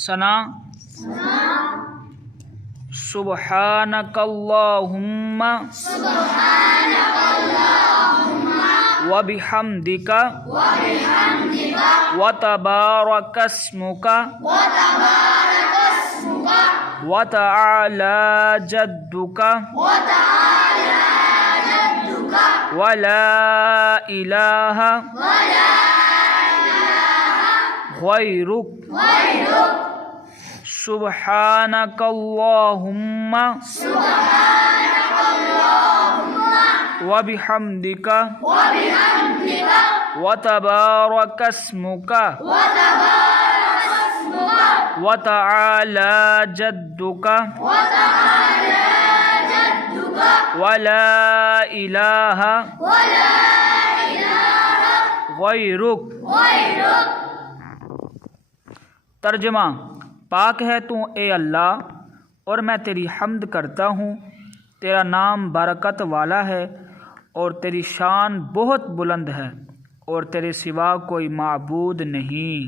ثنا سبحانک اللہم وبحمدک وتبارک اسمک وتعالی جدک ولا الہ غیرک سبحانک اللہم وبحمدک وتبارک اسمک وتعالی جدک ولا الہ غیرک۔ ترجمہ: پاک ہے تو اے اللہ، اور میں تیری حمد کرتا ہوں، تیرا نام برکت والا ہے اور تیری شان بہت بلند ہے، اور تیرے سوا کوئی معبود نہیں۔